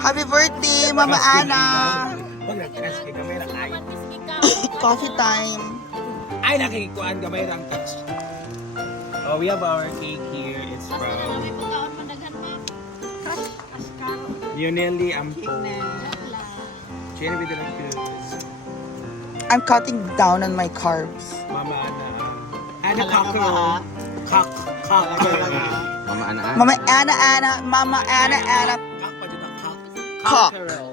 Happy birthday, Mama Ana! Coffee time. Ay, nakikikuan gamay lang. Oh, we have our cake here. It's from Yuneli Ampo. Jenny de la Cruz. I'm cutting down on my carbs. Mama Ana. Ana Cockerel. Cock. Mama Ana. Mama Ana. Mama Ana. Cock pa dito. Cock. Cock. Cockerel.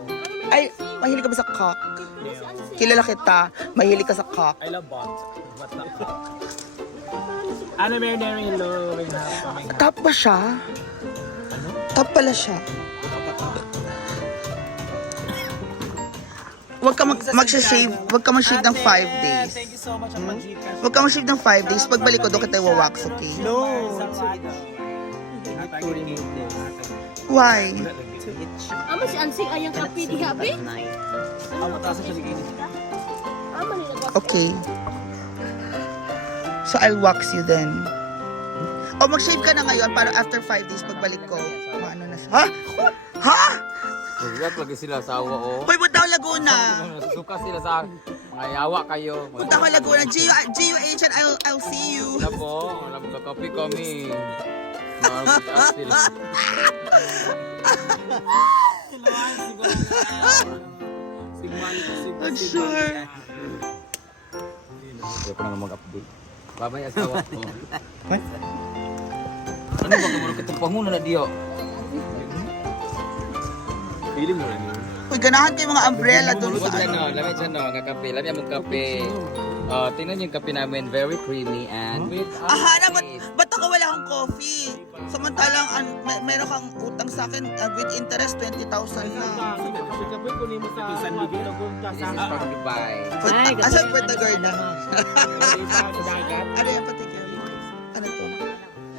Ay, mahilig ka ba sa cock? Kilala kita, mahilig ka sa cock. I love bot. What the fuck? Ana Marinary, hello. We have coming. Top ba siya? Ano? Top pala siya. Huwag ka mag-shave, huwag ka mag-shave ng 5 days. Thank you so much ang mag-Gcash. Huwag ka mag-shave ng 5 days. Pagbalik ko, doon kita i-wax, okay? No. Not to remove this. Why? Amo si Ansing ayang kape di habi? Amo tasa siya sige. Amo ni nagwa. Okay. So, I'll wax you then. O, mag-shave ka na ngayon para after 5 days, pagbalik ko, maano na siya. Ha? Ha? Nagbiyak lagi sila sa awa o. Hoy, punta ko Laguna. Nasusuka sila sa mga yawa kayo. Punta ko Laguna. GU agent, I'll see you. Wala po. Wala magkakapi kami. Mag-ask sila. I'm sure. Hindi ko na mag-update. Babay asawa ko. Ano ba kumulong itong pangunan na diyo? Feeling mo rin yun. Uy, ganahan kayo mga umbrella doon sa Lamig ano. dyan, no? Lamig dyan, no? Kakape. Lamig ang magkape. Tingnan niyo yung kape namin. Very creamy and with Ahana, ba't ako wala akong coffee? Samantalang meron kang utang sa akin with interest 20,000 na. This is from Dubai. Asan Puerto Gorda? Ano yan patigyan? Ano to?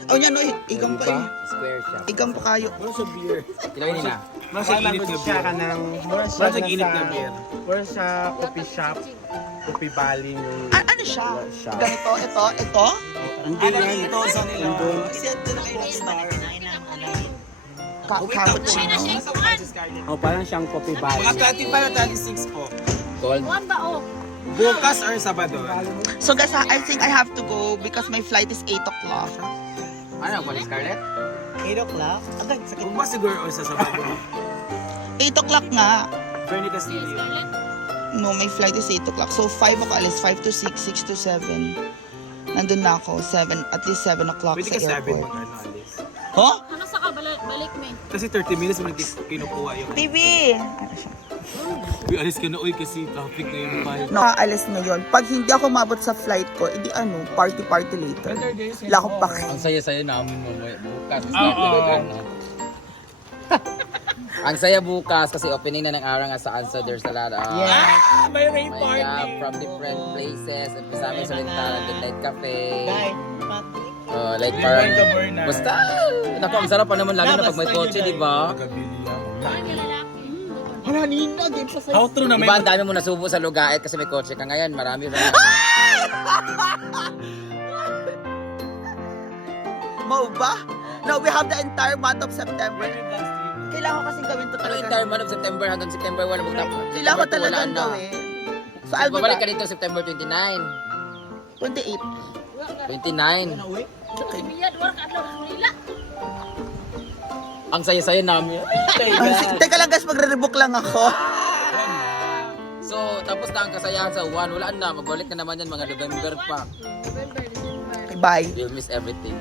Oh, yan no, igam pa eh. Square shop. Igam pa kayo. Mura sa beer. Kilawin nila. Mura sa init na beer. Mura sa init na beer. Or sa coffee shop, coffee valley yung Ano siya? Ganito, ito? Ano ito sa nila? Siyento na kayo star. Cappuccino. oh, parang siyang coffee valley. Mga 25 o 26 po. Gold. Wan ba o? Bukas or Sabado? So guys, I think I have to go because my flight is 8 o'clock. Ano, Wally Scarlett? 8 o'clock? Agad, sakit. Kung ba siguro or sa Sabado? 8 o'clock nga. Bernie Castillo. No, my flight is 8 o'clock. So 5 o'clock alis, 5 to 6, 6 to 7. Nandun na ako, 7, at least 7 o'clock Pwede sa ka 7 airport. mag-ano alis. Huh? Ano sa ka balik me? Kasi 30 minutes mo kinukuha yung... TV! Ano siya? Uy, alis ka na uy kasi traffic na yung file. No, aalis na yun. Pag hindi ako mabot sa flight ko, edi ano, party later. Wala akong pake. Ang saya-saya namin mo bukas. Oo. Ang saya bukas kasi opening na ng araw nga sa Ansa. There's a lot of May rain may from different places. At kasama sa Lintana, the night cafe. Like parang, basta, naku, ang sarap pa naman lalo na pag may kotse, di ba? Hala, Nina, game pa How true na Di ba ang dami mo nasubo sa Lugait kasi may kotse ka ngayon, marami rin. Mo ba? No, we have the entire month of September. Kailangan ko kasing gawin to Ano talaga. entire month of September hanggang September 1 magtapos. Kailangan ko talagang gawin. So, I'll be Babalik ka back. dito September 29. 28. 29. Biyad war ka adlaw ng nila. Ang saya-saya namin. Teka lang guys, magre-rebook lang ako. So, tapos na ang kasayahan sa 1. Wala na. Magbalik na naman yan mga November pa. November, December. Bye. You'll miss everything.